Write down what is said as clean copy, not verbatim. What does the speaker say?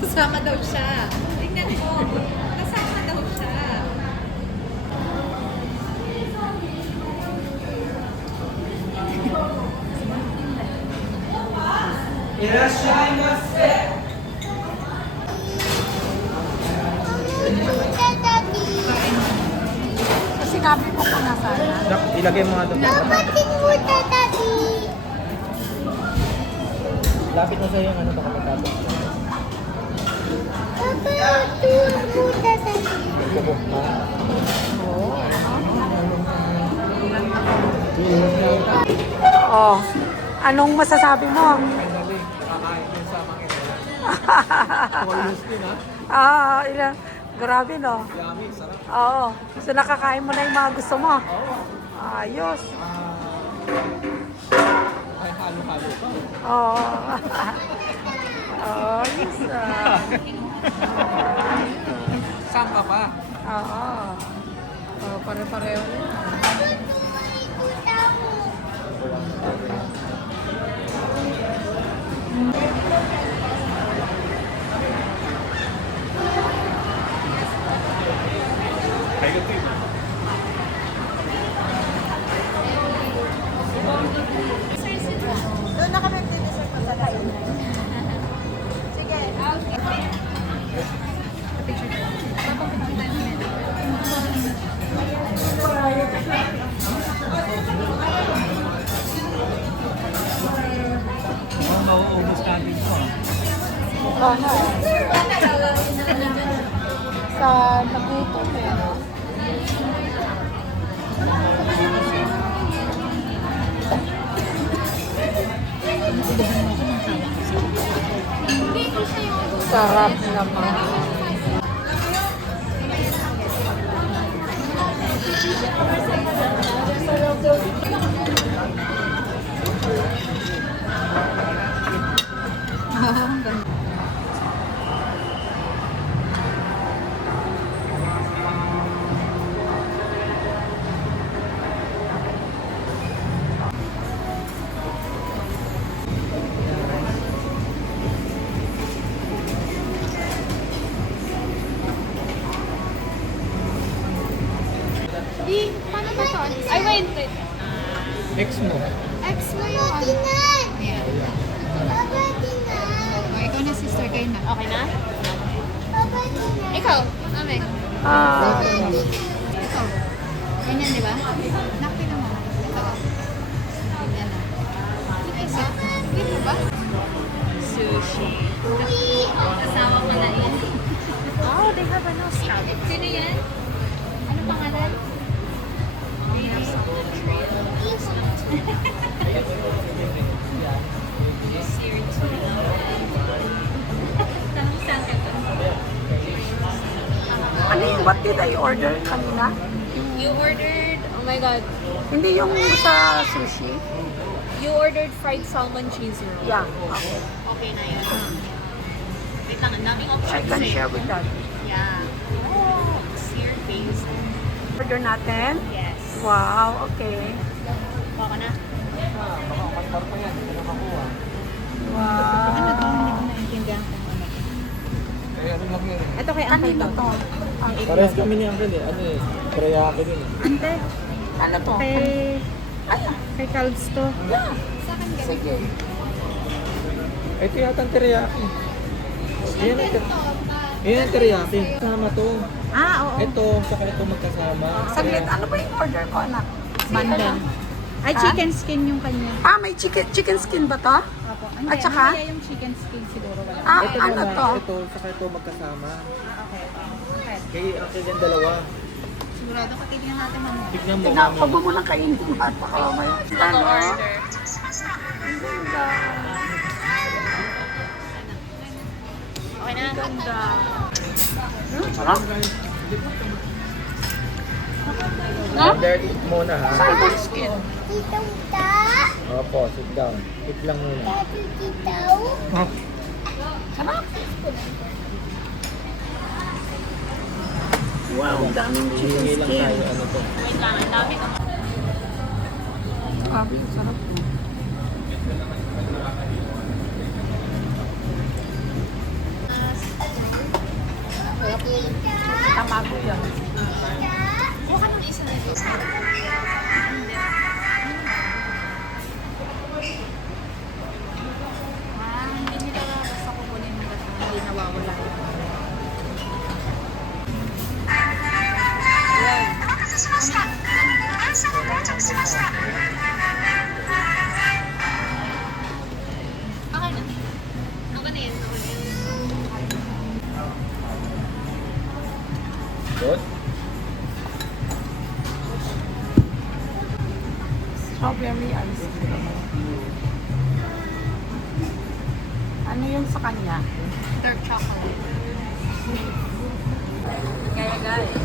Kasama daw siya. Tingnan mo. Kasama daw siya. Irashaimase! Kasi sinabi mo kung nasaan. Ilagay mo nga doon. Kapatid mo, Daddy. Lapit mo sa'yo yung ano, baka matapos. Kapatid mo, Daddy. Kubok na. Oh, anong masasabi mo? Finally, nakakain din sa mga ito. Almost din ha? Ilang, grabe no? Yummy, sarap. Oo. So nakakain mo na yung mga gusto mo? Oo. Ayos. Ay, halo-halo pa. Oo. Ayos ah. Saan ka pa? Oo. Oh, pare-pareho na. Ay, ito yun. Doon na kami dessert pa sa tayo. Sige. Mukhang mauubos natin ito ha. Ano? Sa nagutom eh. Sarap naman. Ang ganda. Di, paano ba to? Ay, wait. X mo. X mo yung ano. Ayan. O, ikaw na sister, kayo na. Okay na? Ikaw, Ame. Ikaw. Ganyan, di ba? Nakita mo. Ito. Ganyan na. Ay, so, dito ba? Sushi. Kasama ko na yun. Oh, they have a no scout. Sino yan? Ano pangalan? Ano yung what did I order kanina? You ordered, oh my god, Hindi yung sa sushi. you ordered fried salmon cheese roll. Yeah. Okay. Okay na yun. Wait lang, ang daming I options can eh. share with that. Yeah. Oh, sear based. Order natin. Yes. Wow, okay. Baka na. Baka kantar pa yan. Hindi na makuha. Wow. Hindi ko naintindihan kung ano. Eh, ano lang yun. Ito kay Kanino to? Parehas kami ni Uncle eh. Ano eh. Teriyaki din eh. Ante, Ano to? kay Calbs to. Yeah. Sige. Ito yata ang teriyaki. Yan ang teriyaki. Yan ang teriyaki. Kasama to. Oo. Ito, saka ito magkasama. Saglit, ano ba yung order ko, anak? Mandan. Ay, Ha? chicken skin yung kanya. May chicken skin ba to? Opo. At saka? Kaya yung chicken skin siguro wala. Ito Ano naman, to? ito, saka ito magkasama. Okay. Okay. Kaya Uncle yung dalawa. Sigurado ka titignan natin mamaya. Tignan mo. Tingnan, mami. pag mo lang kainin mo at baka mamaya. Ano? Ang ganda. Okay na. Ang ganda. Sarap. No? Dirty muna ha. Salmon skin. Opo, sit down. Eat lang muna. Sarap. Wow, ang daming chicken Hihingi lang skin. tayo. Ano to? Wait lang, ang dami ko. Grabe, ang sarap. Yan. Kuha ka ng isa na ito. Hindi nila basta kukunin mo kasi hindi nawawala. Okay na. Okay na yan. Good? Strawberry ice cream. Ano yung sa kanya? Dark chocolate. Gaya-gaya.